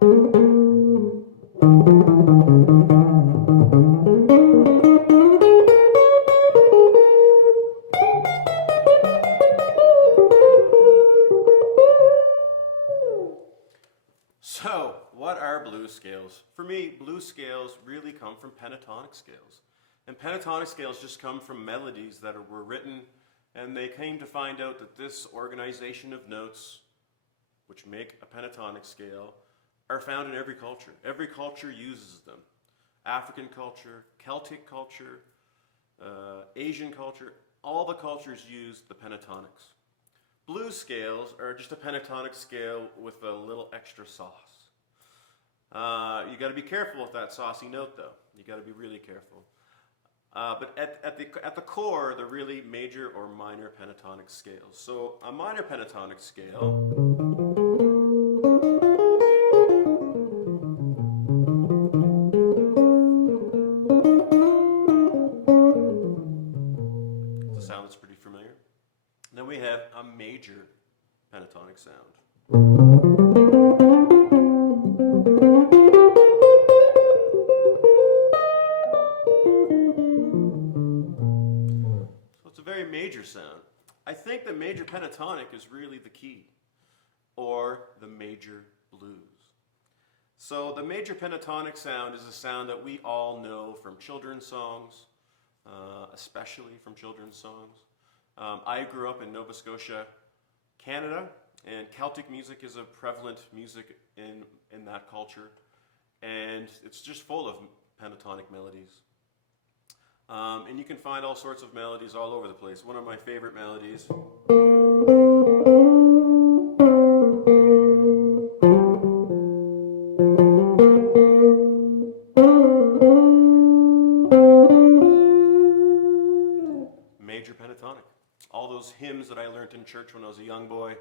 So, what are blues scales? For me, blues scales really come from pentatonic scales. And pentatonic scales just come from melodies that were written, and they came to find out that this organization of notes, which make a pentatonic scale, are found in every culture. Every culture uses them. African culture, Celtic culture, Asian culture, all the cultures use the pentatonics. Blues scales are just a pentatonic scale with a little extra sauce. You got to be careful with that saucy note, though. You got to be really careful. But at the core, they're really major or minor pentatonic scales. So a minor pentatonic scale it's a sound that's pretty familiar. Then we have a major pentatonic sound. So it's a very major sound. I think the major pentatonic is really the key, or the major blues. So the major pentatonic sound is a sound that we all know from children's songs, especially from children's songs. I grew up in Nova Scotia, Canada, and Celtic music is a prevalent music in that culture, and it's just full of pentatonic melodies. And you can find all sorts of melodies all over the place. One of my favorite melodies major pentatonic. All those hymns that I learned in church when I was a young boy,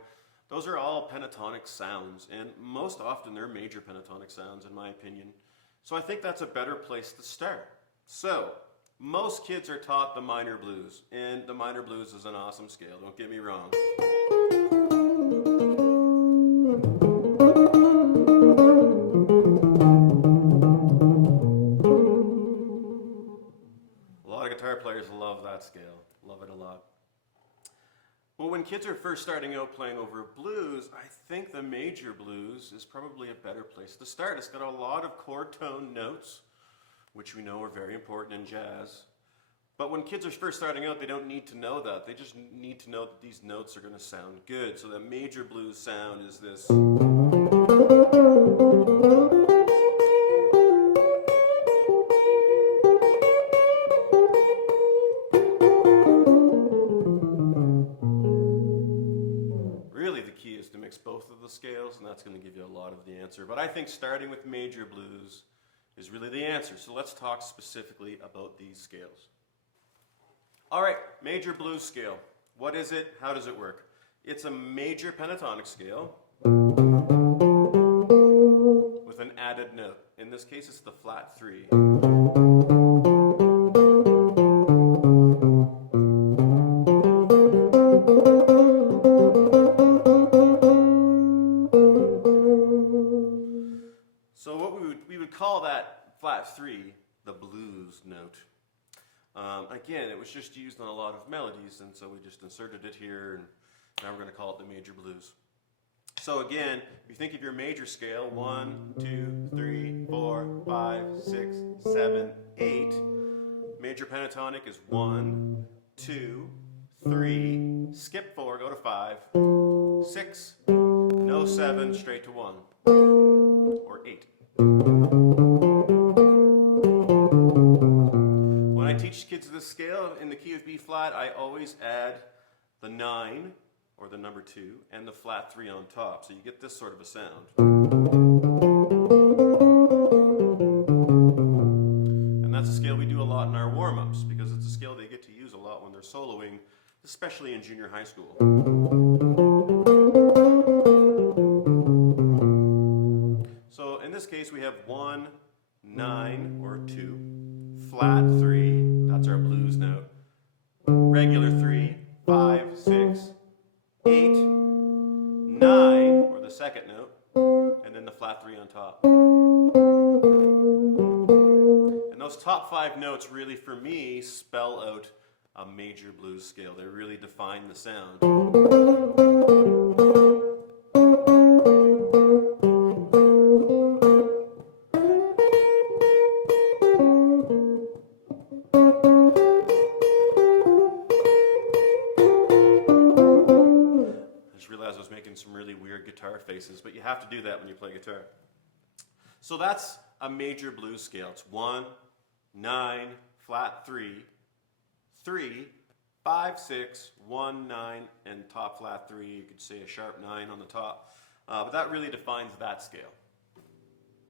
those are all pentatonic sounds, and most often they're major pentatonic sounds in my opinion. So I think that's a better place to start. So, most kids are taught the minor blues, and the minor blues is an awesome scale, don't get me wrong. A lot of guitar players love that scale, love it a lot. Well, when kids are first starting out playing over blues, I think the major blues is probably a better place to start. It's got a lot of chord tone notes, which we know are very important in jazz. But when kids are first starting out, they don't need to know that. They just need to know that these notes are going to sound good. So the major blues sound is this. Really, the key is to mix both of the scales, and that's going to give you a lot of the answer. But I think starting with major blues is really the answer. So let's talk specifically about these scales. All right, major blues scale. What is it? How does it work? It's a major pentatonic scale with an added note. In this case, it's the flat 3. So what we would call that flat 3 the blues note. Again, it was just used on a lot of melodies, and so we just inserted it here, and now we're going to call it the major blues. So again, if you think of your major scale, 1, 2, 3, 4, 5, 6, 7, 8. Major pentatonic is 1, 2, 3, skip 4, go to 5, 6, no 7, straight to 1, or 8. When I teach kids this scale in the key of B flat, I always add the 9, or the number 2, and the flat 3 on top, so you get this sort of a sound. And that's a scale we do a lot in our warm-ups, because it's a scale they get to use a lot when they're soloing, especially in junior high school. So in this case we have 1, 9, or 2, flat 3, that's our blues note, regular 3, 5, 6, 8, 9, or the second note, and then the flat flat 3 on top. And those top 5 notes really, for me, spell out a major blues scale. They really define the sound. I was making some really weird guitar faces, but you have to do that when you play guitar. So that's a major blues scale. It's 1, 9, flat 3, 3, 5, 6, 1, 9, and top flat 3. You could say a sharp 9 on the top. But that really defines that scale.